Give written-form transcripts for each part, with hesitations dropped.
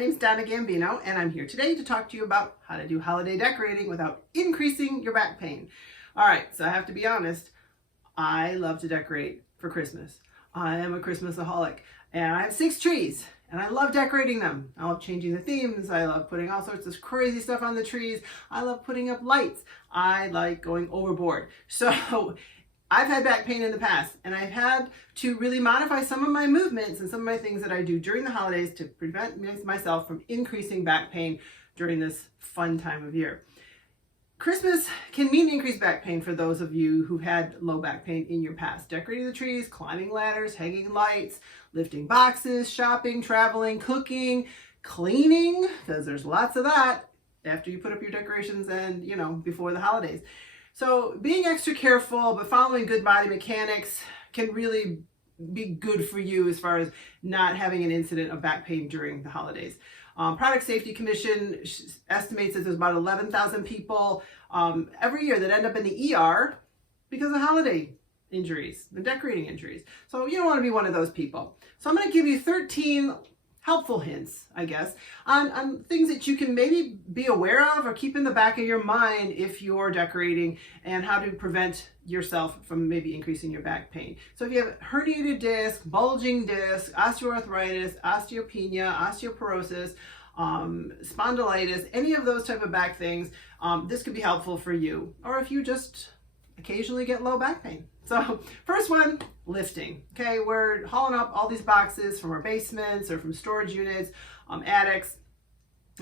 name's Donna Gambino, and I'm here today to talk to you about how to do holiday decorating without increasing your back pain. All right, so I have to be honest, I love to decorate for Christmas. I am a Christmasaholic, and I have 6 trees, and I love decorating them. I love changing the themes. I love putting all sorts of crazy stuff on the trees. I love putting up lights. I like going overboard. So I've had back pain in the past, and I've had to really modify some of my movements and some of my things that I do during the holidays to prevent myself from increasing back pain during this fun time of year. Christmas can mean increased back pain for those of you who had low back pain in your past. Decorating the trees, climbing ladders, hanging lights, lifting boxes, shopping, traveling, cooking, cleaning, because there's lots of that after you put up your decorations and, before the holidays. So being extra careful but following good body mechanics can really be good for you as far as not having an incident of back pain during the holidays. Product Safety Commission estimates that there's about 11,000 people every year that end up in the ER because of holiday injuries, the decorating injuries. So you don't want to be one of those people. So I'm going to give you 13 helpful hints, I guess, on things that you can maybe be aware of or keep in the back of your mind if you're decorating, and how to prevent yourself from maybe increasing your back pain. So if you have herniated disc, bulging disc, osteoarthritis, osteopenia, osteoporosis, spondylitis, any of those type of back things, this could be helpful for you. Or if you just occasionally get low back pain. So first one, lifting. Okay, we're hauling up all these boxes from our basements or from storage units, attics,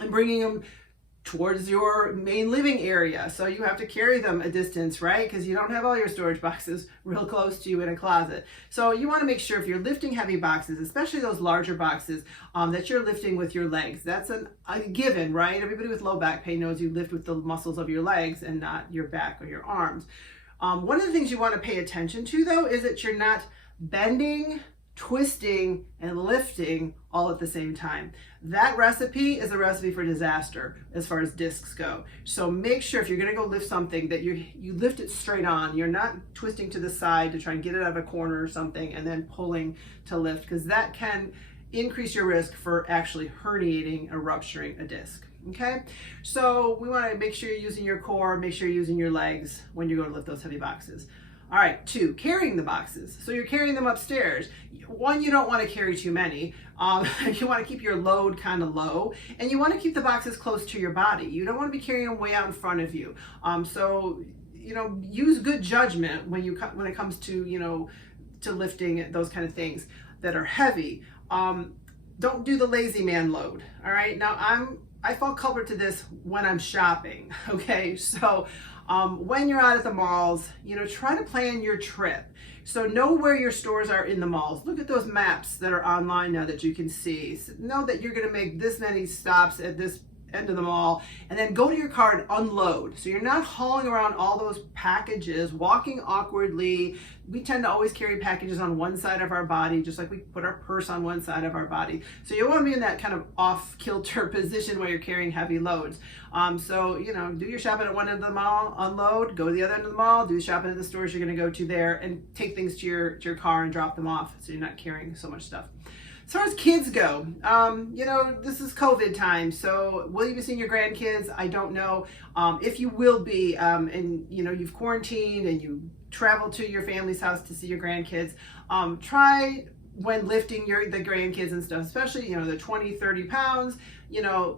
and bringing them towards your main living area. So you have to carry them a distance, right? Because you don't have all your storage boxes real close to you in a closet. So you want to make sure if you're lifting heavy boxes, especially those larger boxes, that you're lifting with your legs. That's a given, right? Everybody with low back pain knows you lift with the muscles of your legs and not your back or your arms. One of the things you want to pay attention to, though, is that you're not bending, twisting, and lifting all at the same time. That recipe is a recipe for disaster as far as discs go. So make sure if you're going to go lift something that you lift it straight on. You're not twisting to the side to try and get it out of a corner or something and then pulling to lift, because that can increase your risk for actually herniating or rupturing a disc. Okay, so we want to make sure you're using your core, make sure you're using your legs when you go to lift those heavy boxes. All right, 2, carrying the boxes. So you're carrying them upstairs. 1, you don't want to carry too many. You want to keep your load kind of low, and you want to keep the boxes close to your body. You don't want to be carrying them way out in front of you. So use good judgment when it comes to to lifting those kind of things that are heavy. Don't do the lazy man load. All right, now I fall culprit to this when I'm shopping. Okay, so when you're out at the malls, try to plan your trip. So know where your stores are in the malls. Look at those maps that are online now that you can see. So know that you're going to make this many stops at this end of the mall, and then go to your car and unload. So you're not hauling around all those packages, walking awkwardly. We tend to always carry packages on one side of our body, just like we put our purse on one side of our body. So you want to be in that kind of off-kilter position where you're carrying heavy loads. So do your shopping at one end of the mall, unload, go to the other end of the mall, do shopping at the stores you're going to go to there, and take things to your car and drop them off so you're not carrying so much stuff. As far as kids go, this is COVID time, so will you be seeing your grandkids? I don't know. If you will be, and you've quarantined and you travel to your family's house to see your grandkids, try when lifting the grandkids and stuff, especially, the 20, 30 pounds,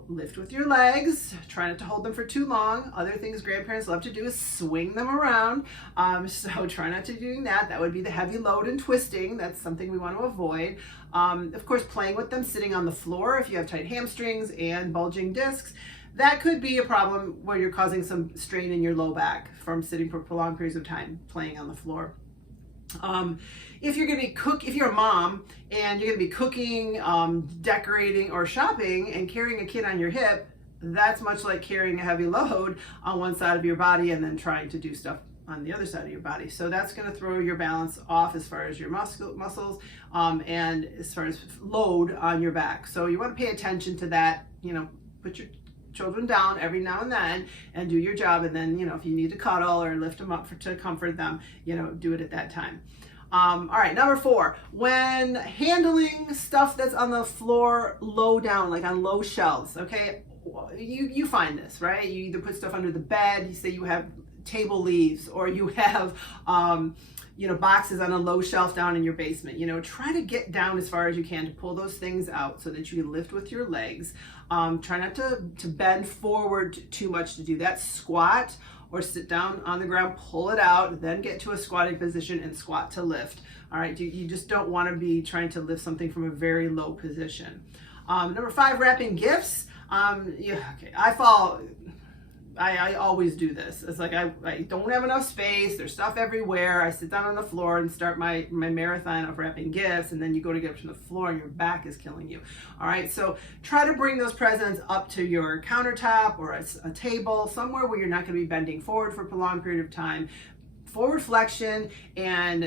lift with your legs, try not to hold them for too long. Other things grandparents love to do is swing them around. So try not to do that. That would be the heavy load and twisting. That's something we want to avoid. Of course, playing with them, sitting on the floor. If you have tight hamstrings and bulging discs, that could be a problem where you're causing some strain in your low back from sitting for prolonged periods of time playing on the floor. If you're a mom and you're going to be cooking, decorating, or shopping and carrying a kid on your hip, that's much like carrying a heavy load on one side of your body and then trying to do stuff on the other side of your body. So that's going to throw your balance off as far as your muscles and as far as load on your back. So you want to pay attention to that. Put your children down every now and then and do your job, and then if you need to cuddle or lift them up to comfort them, do it at that time. All right, number 4, when handling stuff that's on the floor low down, like on low shelves, okay? You find this, right? You either put stuff under the bed, you say you have table leaves, or you have, boxes on a low shelf down in your basement. Try to get down as far as you can to pull those things out so that you can lift with your legs. Try not to bend forward too much to do that. Squat or sit down on the ground, pull it out, then get to a squatting position and squat to lift. All right, you just don't want to be trying to lift something from a very low position. Number 5, wrapping gifts. I always do this. It's like I don't have enough space. There's stuff everywhere. I sit down on the floor and start my marathon of wrapping gifts, and then you go to get up from the floor and your back is killing you. All right, so try to bring those presents up to your countertop or a table, somewhere where you're not going to be bending forward for a prolonged period of time. Forward flexion and,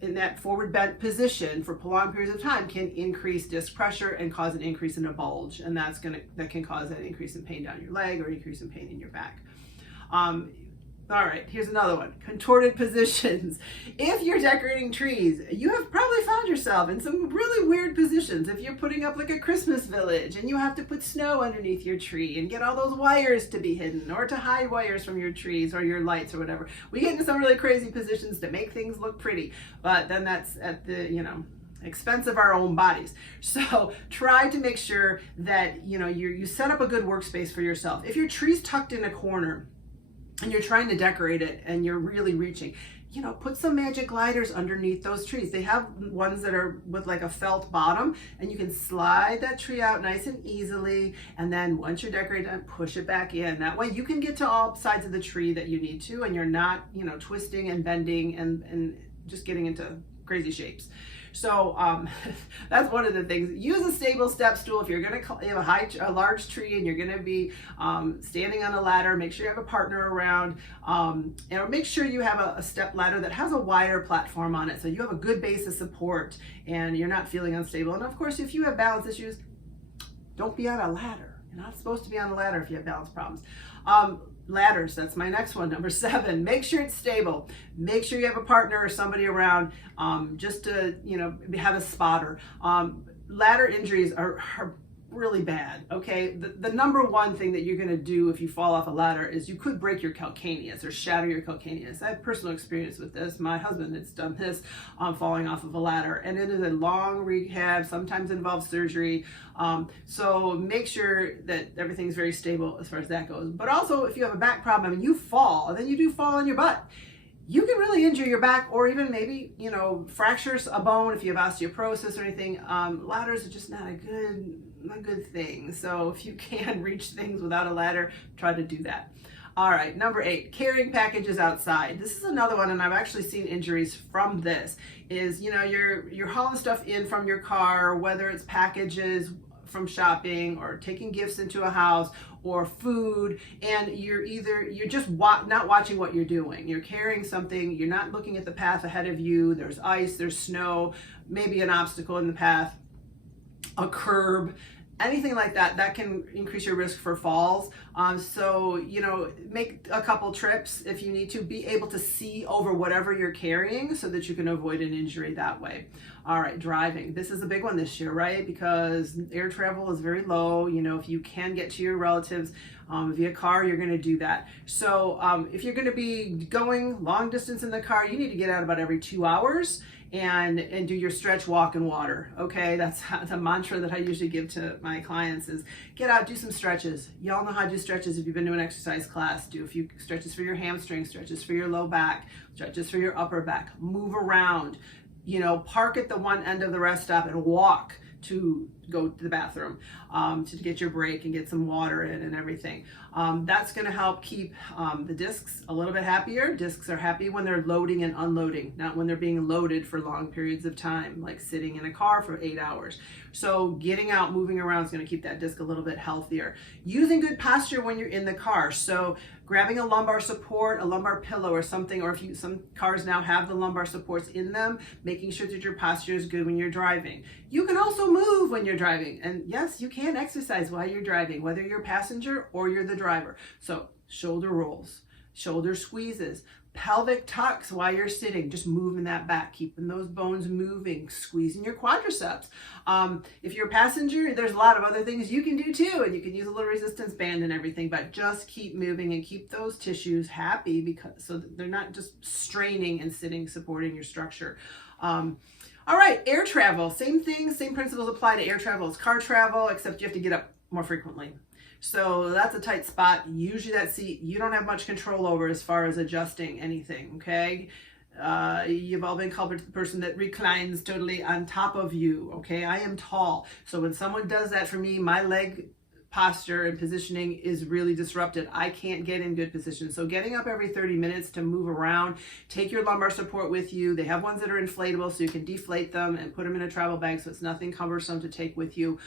in that forward bent position for prolonged periods of time can increase disc pressure and cause an increase in a bulge, and that can cause an increase in pain down your leg or increase in pain in your back. All right, here's another one, contorted positions. If you're decorating trees, you have probably found yourself in some really weird positions. If you're putting up like a Christmas village and you have to put snow underneath your tree and get all those wires to be hidden, or to hide wires from your trees or your lights or whatever, we get into some really crazy positions to make things look pretty, but then that's at the, expense of our own bodies. So try to make sure that, you set up a good workspace for yourself. If your tree's tucked in a corner, and you're trying to decorate it and you're really reaching, put some magic gliders underneath those trees. They have ones that are with like a felt bottom, and you can slide that tree out nice and easily, and then once you're decorated, push it back in. That way you can get to all sides of the tree that you need to, and you're not, twisting and bending and just getting into crazy shapes. So that's one of the things. Use a stable step stool if you're going to have a large tree and you're going to be standing on a ladder. Make sure you have a partner around, and make sure you have a step ladder that has a wider platform on it, so you have a good base of support and you're not feeling unstable. And of course, if you have balance issues, don't be on a ladder. You're not supposed to be on a ladder if you have balance problems. Ladders, that's my next one, number 7. Make sure it's stable. Make sure you have a partner or somebody around, just to have a spotter. Ladder injuries are really bad, okay? The number one thing that you're going to do if you fall off a ladder is you could break your calcaneus or shatter your calcaneus. I have personal experience with this. My husband has done this, falling off of a ladder, and it is a long rehab, sometimes involves surgery. So make sure that everything's very stable as far as that goes. But also, if you have a back problem and you fall, and then you do fall on your butt, you can really injure your back, or even maybe, fracture a bone if you have osteoporosis or anything. Ladders are just not a good thing. So if you can reach things without a ladder, try to do that. All right, number 8, carrying packages outside. This is another one, and I've actually seen injuries from this, is, you're hauling stuff in from your car, whether it's packages from shopping or taking gifts into a house or food, and you're just not watching what you're doing. You're carrying something, you're not looking at the path ahead of you. There's ice, there's snow, maybe an obstacle in the path, a curb, anything like that, that can increase your risk for falls. So, make a couple trips if you need to. Be able to see over whatever you're carrying so that you can avoid an injury that way. All right, driving. This is a big one this year, right? Because air travel is very low. If you can get to your relatives via car, you're going to do that. So if you're going to be going long distance in the car, you need to get out about every 2 hours and do your stretch, walk, and water. Okay, that's the mantra that I usually give to my clients is get out, do some stretches. Y'all know how to do stretches if you've been to an exercise class. Do a few stretches for your hamstring, stretches for your low back, stretches for your upper back. Move around. Park at the one end of the rest stop and walk to go to the bathroom to get your break and get some water in and everything. That's going to help keep the discs a little bit happier. Discs are happy when they're loading and unloading, not when they're being loaded for long periods of time, like sitting in a car for 8 hours. So getting out, moving around is going to keep that disc a little bit healthier. Using good posture when you're in the car. So grabbing a lumbar support, a lumbar pillow or something, or if some cars now have the lumbar supports in them, making sure that your posture is good when you're driving. You can also move when you're driving. And yes, you can exercise while you're driving, whether you're a passenger or you're the driver. So shoulder rolls, shoulder squeezes, pelvic tucks while you're sitting, just moving that back, keeping those bones moving, squeezing your quadriceps. If you're a passenger, there's a lot of other things you can do too, and you can use a little resistance band and everything, but just keep moving and keep those tissues happy, because so that they're not just straining and sitting, supporting your structure. All right, air travel, same thing, same principles apply to air travel as car travel, except you have to get up more frequently. So that's a tight spot. Usually that seat you don't have much control over as far as adjusting anything, okay? You've all been called to the person that reclines totally on top of you, okay? I am tall. So when someone does that for me, my leg posture and positioning is really disrupted. I can't get in good position. So getting up every 30 minutes to move around, take your lumbar support with you. They have ones that are inflatable so you can deflate them and put them in a travel bag so it's nothing cumbersome to take with you.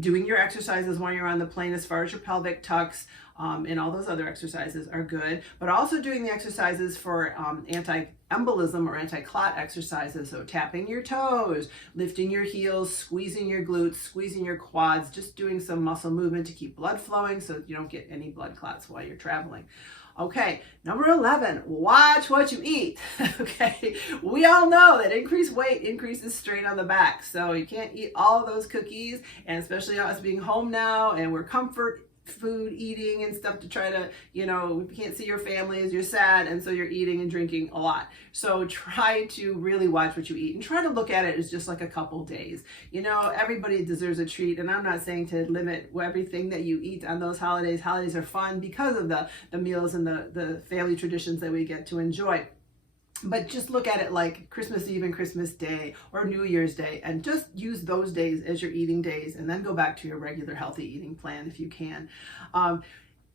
Doing your exercises while you're on the plane as far as your pelvic tucks and all those other exercises are good, but also doing the exercises for anti-embolism or anti-clot exercises. So tapping your toes, lifting your heels, squeezing your glutes, squeezing your quads, just doing some muscle movement to keep blood flowing so you don't get any blood clots while you're traveling. Okay, number 11, watch what you eat. Okay, we all know that increased weight increases strain on the back. So you can't eat all those cookies, and especially us being home now and we're comfort food eating and stuff to try to, you can't see your family as you're sad, and so you're eating and drinking a lot. So try to really watch what you eat and try to look at it as just like a couple days. Everybody deserves a treat, and I'm not saying to limit everything that you eat on those holidays. Holidays are fun because of the meals and the family traditions that we get to enjoy. But just look at it like Christmas Eve and Christmas Day or New Year's Day, and just use those days as your eating days, and then go back to your regular healthy eating plan if you can.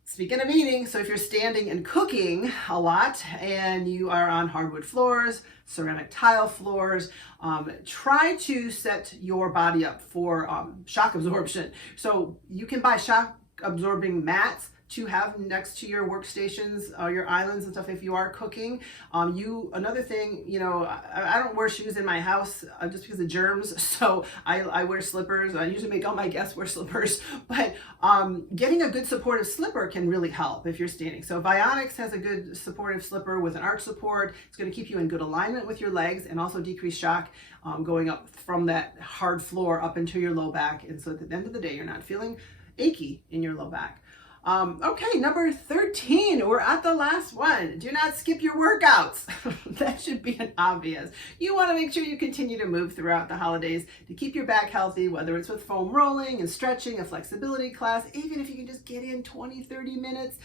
Speaking of eating, so if you're standing and cooking a lot and you are on hardwood floors, ceramic tile floors, try to set your body up for shock absorption. So you can buy shock absorbing mats to have next to your workstations, your islands and stuff if you are cooking. Another thing, I don't wear shoes in my house just because of germs, so I wear slippers. I usually make all my guests wear slippers, but getting a good supportive slipper can really help if you're standing. So Vionics has a good supportive slipper with an arch support. It's going to keep you in good alignment with your legs and also decrease shock going up from that hard floor up into your low back, and so at the end of the day you're not feeling achy in your low back. Okay, number 13, we're at the last one. Do not skip your workouts. That should be an obvious. You want to make sure you continue to move throughout the holidays to keep your back healthy, whether it's with foam rolling and stretching, a flexibility class, even if you can just get in 20, 30 minutes,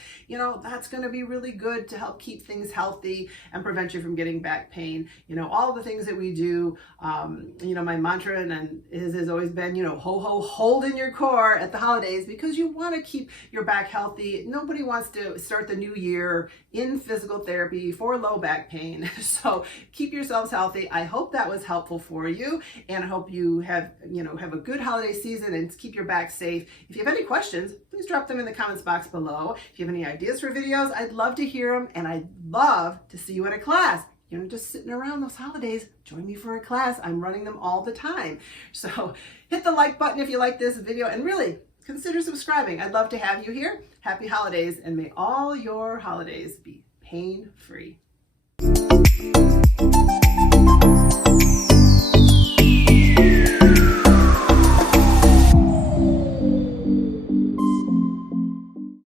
that's going to be really good to help keep things healthy and prevent you from getting back pain. All the things that we do, my mantra and has always been, ho, ho, hold in your core at the holidays, because you want to keep your back healthy. Nobody wants to start the new year in physical therapy for low back pain. So keep yourselves healthy. I hope that was helpful for you, and I hope you have a good holiday season and keep your back safe. If you have any questions, please drop them in the comments box below. If you have any ideas for videos, I'd love to hear them, and I'd love to see you in a class. You're just sitting around those holidays, join me for a class. I'm running them all the time. So hit the like button if you like this video, and really consider subscribing. I'd love to have you here. Happy holidays, and may all your holidays be pain-free.